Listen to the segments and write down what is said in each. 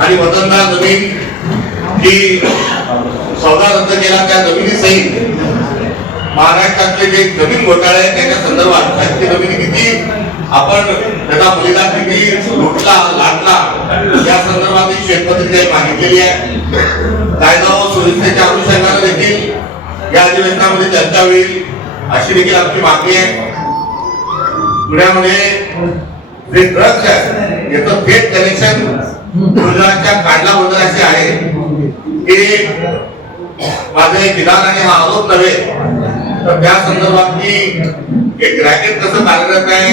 आणि वतनदार जमीन जी सौदा रद्द केला त्या जमिनीसहित महाराष्ट्रातले जे जमीन घोटाळे आहेत त्याच्या संदर्भात त्याची जमिनी किती आपण त्याचा बलिदान किती लुटला लाटला या संदर्भात श्वेतपत्रिका मागितलेली आहे. कायदा व सुव्यवस्थेच्या अनुषंगाने देखील या अधिवेशनामध्ये चर्चा होईल अशी देखील आमची मागणी आहे. पुण्यामध्ये जे ड्रग्ज आहे याचं थेट कनेक्शन गुजरातच्या कांडला बद्दल असे आहे की माझे विधान आणि हा आरोप नव्हे तर त्या संदर्भात मी एक रॅकेट कसं कार्यरत आहे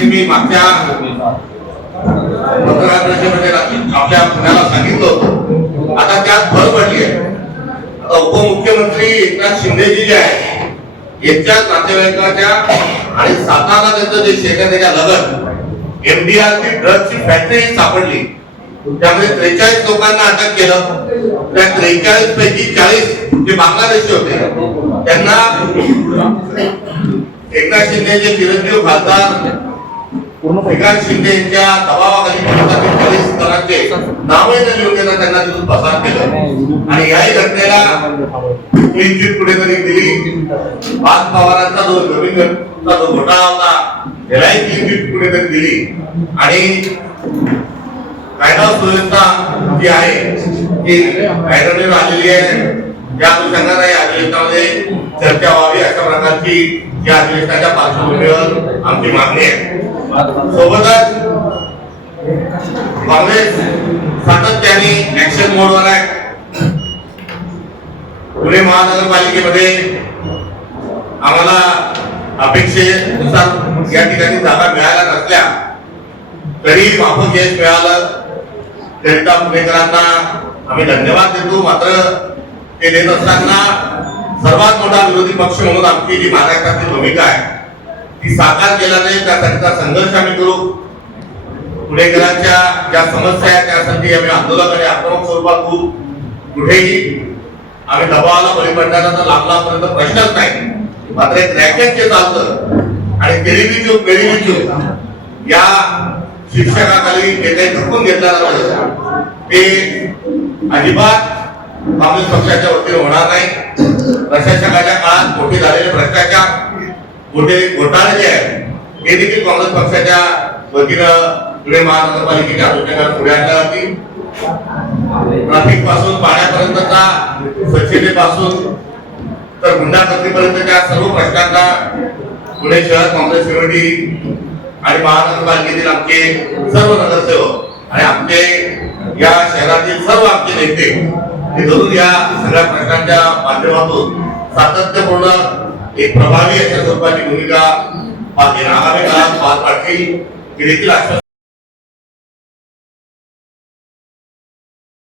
ते मी मागच्या पत्रकार परिषदेमध्ये आपल्या पुण्याला सांगितलं होतं. आता त्यात भर पडली आहे. उपमुख्यमंत्री एकनाथ शिंदेजी जे आहे यांच्याच नातेवाईकाच्या आणि सातारा त्यांचं जे शेत त्याच्या लगत MDR ची ड्रग्जची फॅक्टरी सापडली. त्यामध्ये 43 लोकांना अटक केलं. त्या 43 पैकी 40 जे बांगलादेशी होते त्यांना एकनाथ शिंदे जे चिरंजीव खासदार एकनाथ शिंदे यांच्या दबावाखाली पोलिस दलाचे नावही न लिहून देता त्यांना तिथून पसार केलं. आणि याही घटनेला क्लीन चिट कुठेतरी दिली. पाच पवारांचा जो जमीनचा जो घोटाळा होता त्यालाही क्लीन चिट कुठेतरी दिली. आणि कायदा सुव्यवस्था जी आहे ती कायद्याने आलेली आहे. या अनुषंगाने या अधिवेशनामध्ये चर्चा व्हावी अशा प्रकारची या अधिवेशनाच्या पार्श्वभूमीवर आमची मागणी आहे. सोबतच काँग्रेस सातत्याने ऍक्शन मोडवर आहे. पुणे महानगरपालिकेमध्ये आम्हाला अपेक्षेनुसार या ठिकाणी जागा मिळाल्या नसल्या तरी माफक यश मिळालं त्याचा पुणेकरांना आम्ही धन्यवाद देतो. मात्र ते देत असताना सर्वात मोठा विरोधी पक्ष म्हणून आमची जी महाराष्ट्रातली भूमिका आहे ती साकार केला नाही. त्यासाठीचा संघर्ष आम्ही करू. पुणेकरांच्या ज्या समस्या आहेत त्यासाठी आम्ही आंदोलन आणि आक्रमक स्वरूपात होऊ. कुठेही आम्ही दबावाला बळी पडण्याचा तर लांबलापर्यंत प्रश्नच नाही. मात्र एक रॅकेट जे चालतं आणि पेरीविचू या शिक्षकाखाली जे काही धकून घेतलं जातं ते अजिबात काँग्रेस पक्षाच्या वतीने होणार नाही. प्रशासकाच्या काळात मोठे झालेले भ्रष्टाचार मोठे घोटाळे जे आहेत हे देखील काँग्रेस पक्षाच्या वतीनं पुणे महानगरपालिकेच्या अनुषंगाने पुढे आणल्या जातील. ट्रॅफिक पासून पाण्यापर्यंतचा स्वच्छतेपासून तर गुंडागर्दीपर्यंतच्या सर्व प्रश्नांना पुणे शहर काँग्रेस कमिटी आणि महानगरपालिकेतील आमचे सर्व नगरसेवक आणि आमचे या शहरातील सर्व आमचे नेते हे धरून या सगळ्या प्रश्नांच्या माध्यमातून सातत्यपूर्ण एक प्रभावी अशा स्वरूपाची भूमिका आगामी काळात पार पाडतील हे देखील आश्वासन